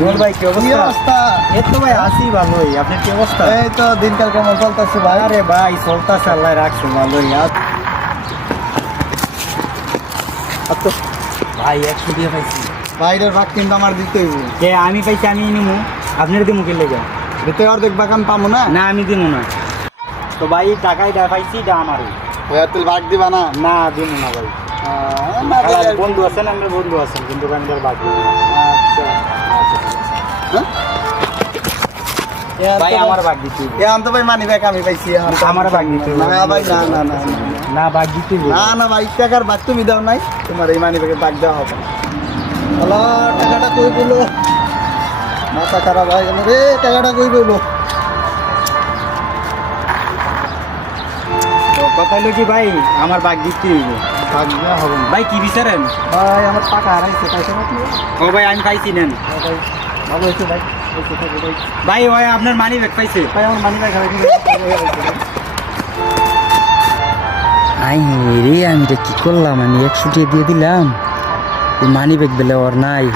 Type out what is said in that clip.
বিমল ভাই কি অবস্থা? এই তো ভাই আছি ভালোই। আপনার কি অবস্থা? এই তো দিনকাল কেমন চলতেছে ভাই? আরে ভাই চলতেছে, আল্লাহ রাখছে ভালোই। আচ্ছা ভাই 100 দিয়ে পাইছি। বাইরের ভাগ কিন্তু আমার দিতে হইব। কে আমি পাইছি, আমি নিমু। আপনার দিমু কে লেগে? দিতে অর্ধেক ভাগ আমি পাবো না। না আমি দিমু না। তো ভাই টাকাই দা পাইছি, এটা আমারই। তুই ভাগ দিবা না? না দিমু না ভাই। না আমার দিলে- বন্ধু আছেন, আমার বন্ধু আছেন, কিন্তু আমি তার বাকি দিমু না। আচ্ছা আচ্ছা হ্যাঁ? ভাই আমার ভাগ দিতে হইবে। এখন তো ভাই মানি ব্যাগ আমি পাইছি এখন তো আমার ভাগ দিতে হইবে। না ভাই না না না না। না ভাগ দিতে হইবে। না না ভাই টাকার ভাগ তুমি দাও নাই, তোমার এই মানি ব্যাগের ভাগ দেওয়া হবে না। হ্যালো টাকাটা কই বলো, মাথা খারাপ হয়ে গেল রে, টাকাটা কই বলো। তো কথা হলো কি ভাই, আমার ভাগ দিতে হইবে। ভাগ দেওয়া হবে না ভাই কি বিচারেন? ভাই, আমার টাকা হারাইছে, পাইছে না তুমি? ও ভাই আমি পাইছি নেন। ভাই ভালো হয়েছে ভাই, হয়েছে থাকো ভাই। ভাই ওই আপনার মানি ব্যাগ পাইছে? ভাই আমার মানি ব্যাগ হারাইছে। আই রে, আমি এটা কি করলাম? আমি 100 দিয়ে দিলাম, মানি ব্যাগ বেলে ওর নাই।